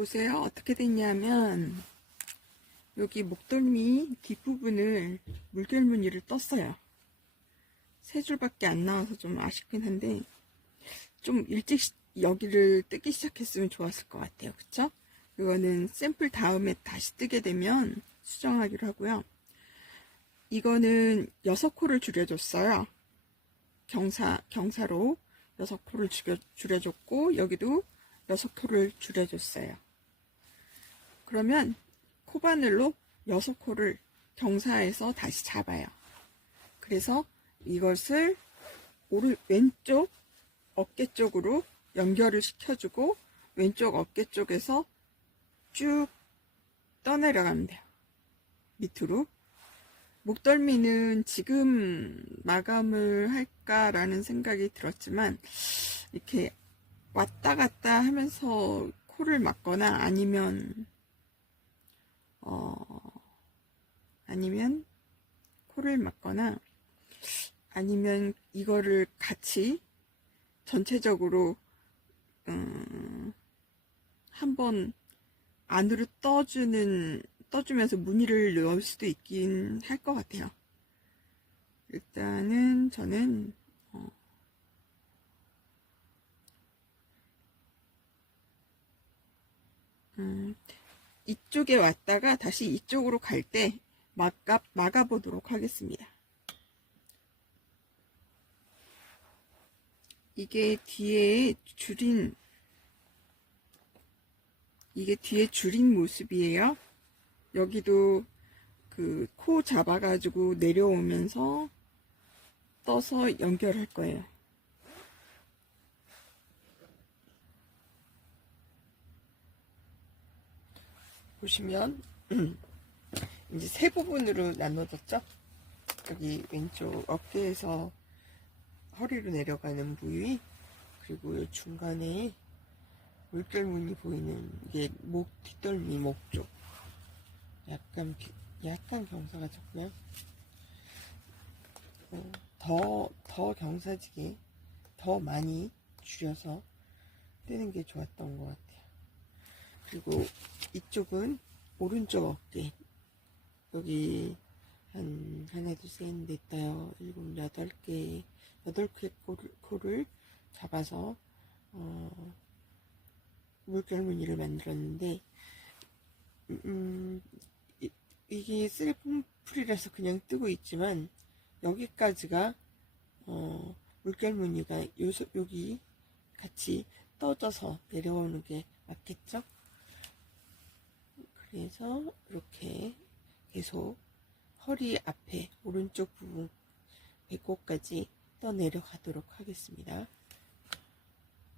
보세요. 어떻게 됐냐면 여기 목덜미 뒷부분을 물결 무늬를 떴어요. 세 줄밖에 안 나와서 좀 아쉽긴 한데 좀 일찍 시- 여기를 뜨기 시작했으면 좋았을 것 같아요. 그쵸? 이거는 샘플 다음에 다시 뜨게 되면 수정하기로 하고요. 이거는 여섯 코를 줄여줬어요. 경사, 경사로 여섯 코를 줄여, 줄여줬고, 여기도 여섯 코를 줄여줬어요. 그러면 코바늘로 여섯 코를 경사에서 다시 잡아요. 그래서 이것을 오른, 왼쪽 어깨 쪽으로 연결을 시켜주고, 왼쪽 어깨 쪽에서 쭉 떠내려가면 돼요. 밑으로. 목덜미는 지금 마감을 할까라는 생각이 들었지만, 이렇게 왔다 갔다 하면서 코를 막거나 아니면, 어, 아니면 코를 막거나 아니면 이거를 같이 전체적으로, 음, 한번 안으로 떠주는, 떠주면서 무늬를 넣을 수도 있긴 할 것 같아요. 일단은 저는, 어, 음, 이쪽에 왔다가 다시 이쪽으로 갈 때 막아, 막아보도록 하겠습니다. 이게 뒤에 줄인 이게 뒤에 줄인 모습이에요. 여기도 그 코 잡아가지고 내려오면서 떠서 연결할 거예요. 보시면 이제 세 부분으로 나눠졌죠? 여기 왼쪽 어깨에서 허리로 내려가는 부위 그리고 이 중간에 물결무늬 보이는 게목 뒷덜미 목 쪽 약간 비- 약간 경사가 적고요. 어, 더, 더 경사지게 더 많이 줄여서 뜨는 게 좋았던 것 같아요. 그리고 이쪽은 오른쪽 어깨 여기 한 하나 둘셋넷 다섯 일곱 여덟 개 여덟 개 코를, 잡아서 어, 물결 무늬를 만들었는데 음, 이, 이게 셀프풀이라서 그냥 뜨고 있지만 여기까지가 어, 물결 무늬가 요, 여기 같이 떠져서 내려오는 게 맞겠죠? 그래서 이렇게 계속 허리 앞에 오른쪽 부분 배꼽까지 떠 내려가도록 하겠습니다.